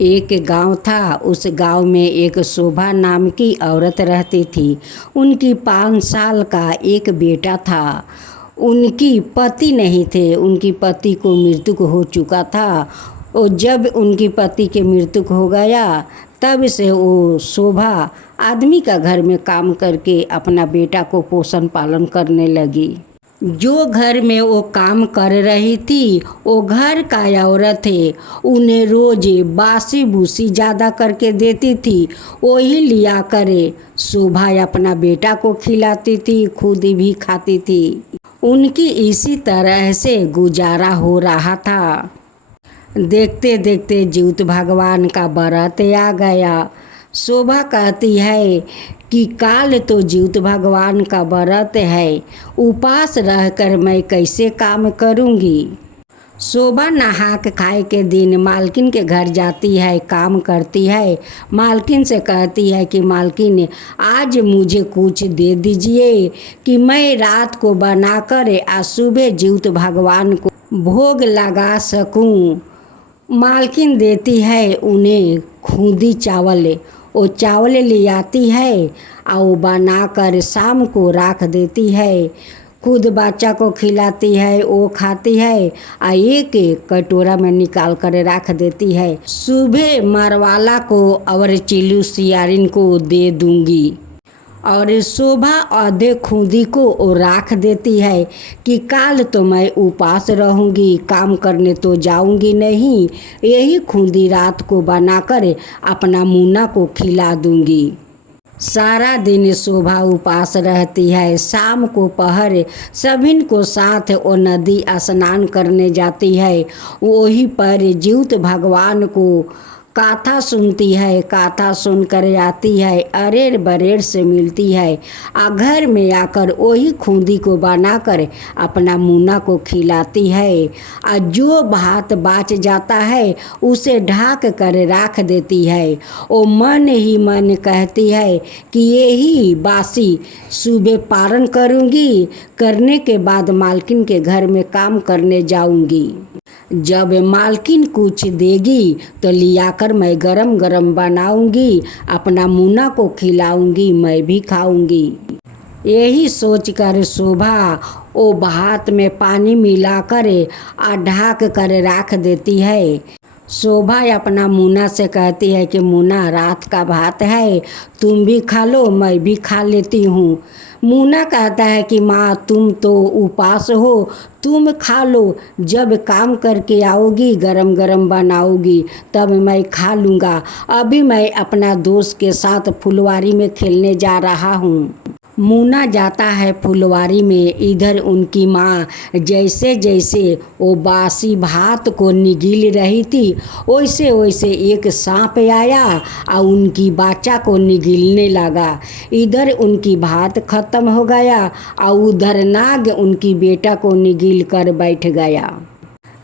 एक गांव था। उस गांव में एक शोभा नाम की औरत रहती थी। उनकी 5 साल का एक बेटा था। उनकी पति नहीं थे, उनकी पति को मृत्यु हो चुका था। और जब उनकी पति के मृत्यु हो गया तब से वो शोभा आदमी का घर में काम करके अपना बेटा को पोषण पालन करने लगी। जो घर में वो काम कर रही थी वो घर का औरत है, उन्हें रोज बासी भूसी ज़्यादा करके देती थी। वही लिया करे शोभा अपना बेटा को खिलाती थी, खुद भी खाती थी। उनकी इसी तरह से गुजारा हो रहा था। देखते देखते जीवित भगवान का व्रत आ गया। शोभा कहती है कि काल तो जीवित भगवान का व्रत है, उपास रहकर मैं कैसे काम करूंगी। शोभा नहा के खाए के दिन मालकिन के घर जाती है, काम करती है। मालकिन से कहती है कि मालकिन आज मुझे कुछ दे दीजिए कि मैं रात को बनाकर आज सुबह जीवित भगवान को भोग लगा सकूं। मालकिन देती है उन्हें खूदी चावल। वो चावल ले आती है और वो बनाकर शाम को रख देती है। खुद बच्चा को खिलाती है, वो खाती है और एक कटोरा में निकाल कर रख देती है। सुबह मरवाला को और चिल्लू सियारिन को दे दूंगी। और शोभा आधे खूदी को वो रख देती है कि काल तो मैं उपास रहूँगी, काम करने तो जाऊँगी नहीं। यही खूदी रात को बनाकर अपना मुन्ना को खिला दूँगी। सारा दिन शोभा उपास रहती है। शाम को पहर सभिन को साथ वो नदी स्नान करने जाती है। वही पर जीवित भगवान को गाथा सुनती है। गाथा सुनकर आती है, अरेर बरेर से मिलती है। घर में आकर वही खूंदी को बनाकर अपना मुन्ना को खिलाती है। जो भात बाच जाता है उसे ढाक कर रख देती है। वो मन ही मन कहती है कि यही बासी सुबह पारण करूँगी, करने के बाद मालकिन के घर में काम करने जाऊँगी। जब मालकिन कुछ देगी तो लियाकर मैं गरम गरम बनाऊंगी, अपना मुन्ना को खिलाऊंगी, मैं भी खाऊंगी। यही सोचकर शोभा वो भात में पानी मिलाकर ढाक कर रख देती है। शोभा अपना मुन्ना से कहती है कि मुन्ना रात का भात है, तुम भी खा लो, मैं भी खा लेती हूँ। मुन्ना कहता है कि माँ तुम तो उपास हो, तुम खा लो, जब काम करके आओगी गरम गरम बनाओगी तब मैं खा लूँगा। अभी मैं अपना दोस्त के साथ फुलवारी में खेलने जा रहा हूँ। मुन्ना जाता है फुलवारी में। इधर उनकी माँ जैसे जैसे वो बासी भात को निगल रही थी वैसे वैसे एक सांप आया और उनकी बच्चा को निगलने लगा। इधर उनकी भात खत्म हो गया और उधर नाग उनकी बेटा को निगल कर बैठ गया।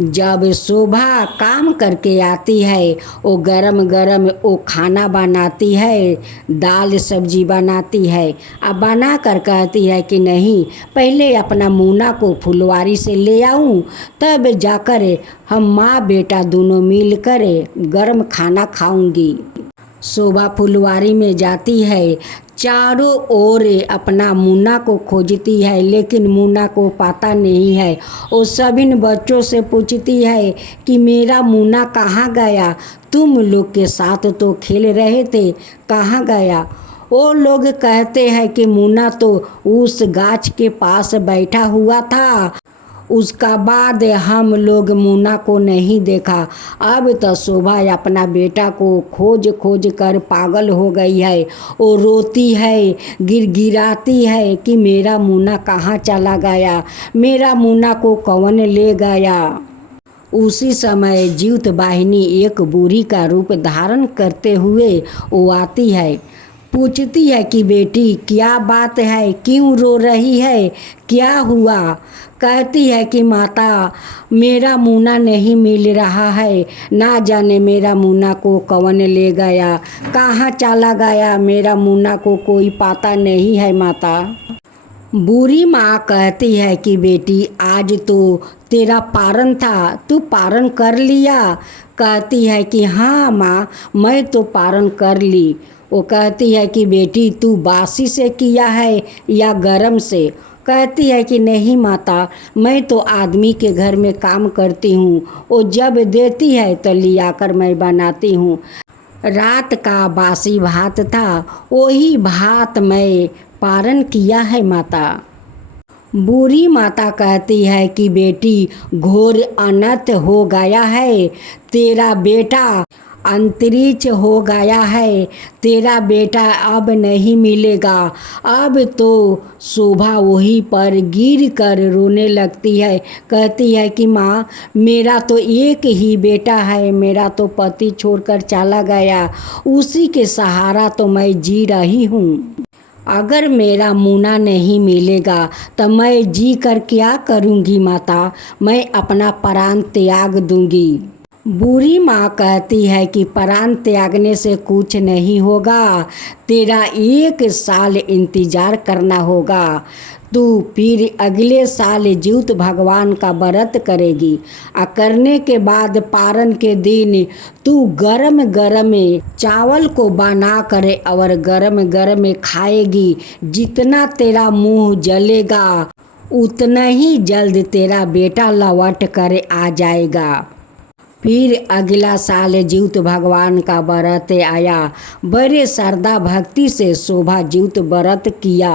जब शोभा काम करके आती है वो गरम गरम वो खाना बनाती है, दाल सब्जी बनाती है। अब बना कर कहती है कि नहीं, पहले अपना मुन्ना को फुलवारी से ले आऊं, तब जाकर हम माँ बेटा दोनों मिल कर गरम खाना खाऊंगी। शोभा फुलवारी में जाती है, चारों ओर अपना मुन्ना को खोजती है लेकिन मुन्ना को पता नहीं है। वो सभी बच्चों से पूछती है कि मेरा मुन्ना कहाँ गया, तुम लोग के साथ तो खेल रहे थे, कहाँ गया। वो लोग कहते हैं कि मुन्ना तो उस गाछ के पास बैठा हुआ था, उसका बाद हम लोग मुन्ना को नहीं देखा। अब तो शोभा अपना बेटा को खोज खोज कर पागल हो गई है। वो रोती है, गिड़गिड़ाती है कि मेरा मुन्ना कहाँ चला गया, मेरा मुन्ना को कौन ले गया। उसी समय जीवित वाहिनी एक बूढ़ी का रूप धारण करते हुए वो आती है। पूछती है कि बेटी क्या बात है, क्यों रो रही है, क्या हुआ। कहती है कि माता मेरा मुन्ना नहीं मिल रहा है, ना जाने मेरा मुन्ना को कौन ले गया, कहाँ चला गया, मेरा मुन्ना को कोई पता नहीं है माता। बूढ़ी माँ कहती है कि बेटी आज तो तेरा पारण था, तू पारण कर लिया। कहती है कि हाँ माँ, मैं तो पारण कर ली। वो कहती है कि बेटी तू बासी से किया है या गरम से। कहती है कि नहीं माता, मैं तो आदमी के घर में काम करती हूँ, वो जब देती है तो लिया कर मैं बनाती हूँ। रात का बासी भात था, वही भात मैं पारण किया है माता। बूढ़ी माता कहती है कि बेटी घोर अनर्थ हो गया है, तेरा बेटा अंतरिक्ष हो गया है, तेरा बेटा अब नहीं मिलेगा। अब तो शोभा वहीं पर गिर कर रोने लगती है। कहती है कि माँ, मेरा तो एक ही बेटा है, मेरा तो पति छोड़कर चला गया, उसी के सहारा तो मैं जी रही हूँ। अगर मेरा मुन्ना नहीं मिलेगा तो मैं जी कर क्या करूँगी माता, मैं अपना प्राण त्याग दूँगी। बूढ़ी माँ कहती है कि प्राण त्यागने से कुछ नहीं होगा, तेरा 1 साल इंतज़ार करना होगा। तू फिर अगले साल ज्योत भगवान का व्रत करेगी, और करने के बाद पारण के दिन तू गरम गरम चावल को बना कर और गरम गरम खाएगी। जितना तेरा मुंह जलेगा उतना ही जल्द तेरा बेटा लौट कर आ जाएगा। फिर अगला साल ज्योत भगवान का व्रत आया। बड़े श्रद्धा भक्ति से शोभा ज्योत व्रत किया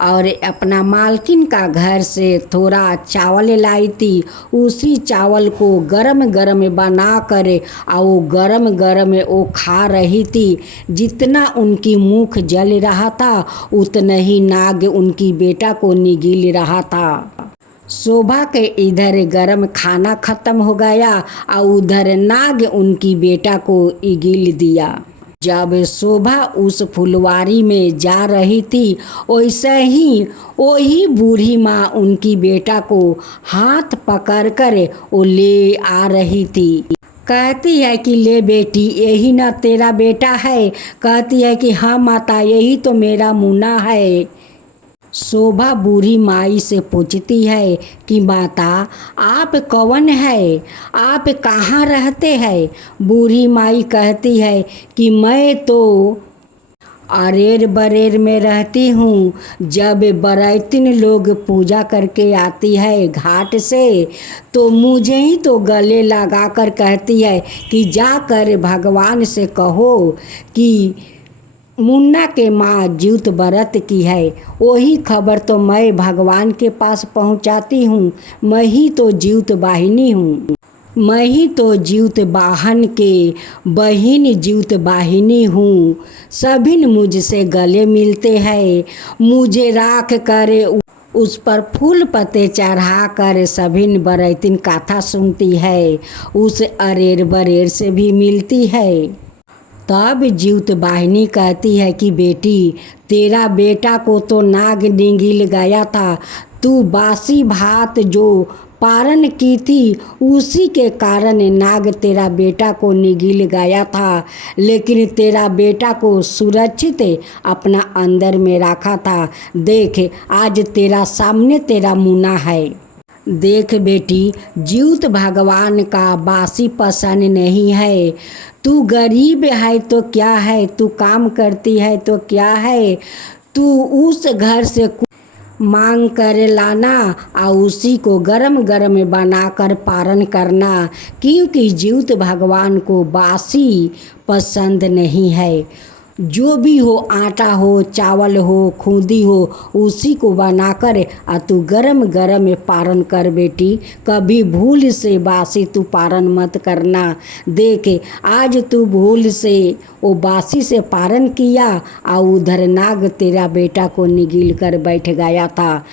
और अपना मालकिन का घर से थोड़ा चावल लाई थी। उसी चावल को गरम गरम बना कर और वो गरम गरम वो खा रही थी। जितना उनकी मुख जल रहा था उतना ही नाग उनकी बेटा को निगल रहा था। शोभा के इधर गरम खाना खत्म हो गया और उधर नाग उनकी बेटा को इगिल दिया। जब शोभा उस फुलवारी में जा रही थी, वैसे ही वही बूढ़ी माँ उनकी बेटा को हाथ पकड़कर वो ले आ रही थी। कहती है कि ले बेटी, यही ना तेरा बेटा है। कहती है कि हाँ माता, यही तो मेरा मुन्ना है। शोभा बूढ़ी माई से पूछती है कि माता, आप कौन है, आप कहाँ रहते हैं। बूढ़ी माई कहती है कि मैं तो अरेर बरेर में रहती हूँ। जब बरातिन लोग पूजा करके आती है घाट से तो मुझे ही तो गले लगा कर कहती है कि जाकर भगवान से कहो कि मुन्ना के माँ ज्योत व्रत की है। वही खबर तो मैं भगवान के पास पहुँचाती हूँ। मैं ही तो ज्योत वाहिनी हूँ, मैं ही तो ज्योत वाहन के बहिन ज्योत वाहिनी हूँ। सभी मुझसे गले मिलते हैं, मुझे राख कर उस पर फूल पत्ते चढ़ा कर सभी बरातिन कथा सुनती है, उस अरेर बरेर से भी मिलती है। तब ज्योत वाहिनी कहती है कि बेटी, तेरा बेटा को तो नाग निगल गया था। तू बासी भात जो पारण की थी उसी के कारण नाग तेरा बेटा को निगल गया था, लेकिन तेरा बेटा को सुरक्षित अपना अंदर में रखा था। देख, आज तेरा सामने तेरा मुन्ना है। देख बेटी, ज्योत भगवान का बासी पसंद नहीं है। तू गरीब है तो क्या है, तू काम करती है तो क्या है, तू उस घर से मांग कर लाना और उसी को गरम गरम बनाकर पारण करना, क्योंकि ज्योत भगवान को बासी पसंद नहीं है। जो भी हो, आटा हो, चावल हो, खूंदी हो, उसी को बनाकर आ तू गरम गरम पारण कर बेटी। कभी भूल से बासी तू पारण मत करना। देख, आज तू भूल से वो बासी से पारण किया और उधर नाग तेरा बेटा को निगल कर बैठ गया था।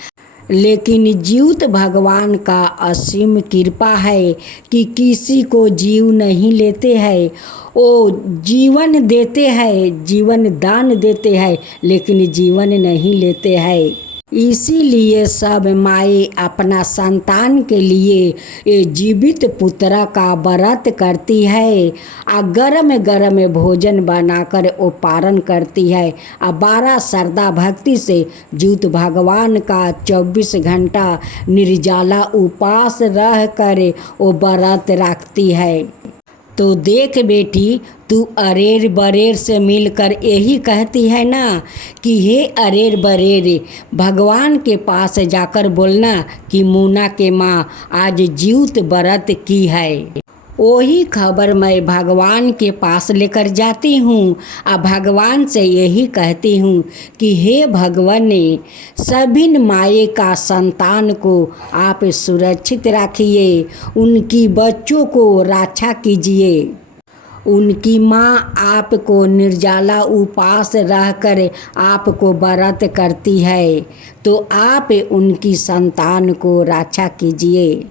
लेकिन ज्योत भगवान का असीम कृपा है कि किसी को जीव नहीं लेते हैं, वो जीवन देते हैं, जीवन दान देते हैं, लेकिन जीवन नहीं लेते हैं। इसीलिए सब माए अपना संतान के लिए ये जीवित पुत्र का व्रत करती है। आ गरम गरम भोजन बनाकर वो पारण करती है। आ 12 श्रद्धा भक्ति से जीवित भगवान का 24 घंटा निर्जला उपवास रह कर वो व्रत रखती है। तो देख बेटी, तू अरेर बरेर से मिलकर यही कहती है ना कि हे अरेर बरेर, भगवान के पास जाकर बोलना कि मुन्ना के माँ आज जीवित व्रत की है। वही खबर मैं भगवान के पास लेकर जाती हूँ। अब भगवान से यही कहती हूँ कि हे भगवान ने सभी माए का संतान को आप सुरक्षित रखिए, उनकी बच्चों को रक्षा कीजिए। उनकी माँ आपको निर्जला उपवास रहकर आपको व्रत करती है, तो आप उनकी संतान को रक्षा कीजिए।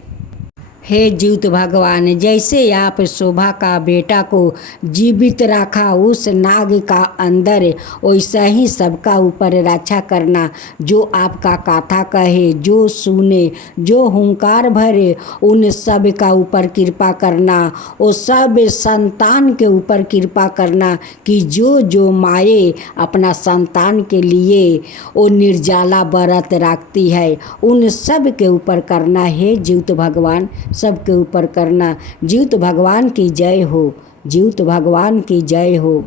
हे जीवित भगवान, जैसे आप शोभा का बेटा को जीवित रखा उस नाग का अंदर, वैसा ही सबका ऊपर रक्षा करना। जो आपका कथा कहे, जो सुने, जो हुंकार भरे, उन सब का ऊपर कृपा करना। वो सब संतान के ऊपर कृपा करना कि जो जो माए अपना संतान के लिए वो निर्जला व्रत रखती है, उन सब के ऊपर करना। है जीवित भगवान, सबके ऊपर करना। जीवित भगवान की जय हो, जीवित भगवान की जय हो।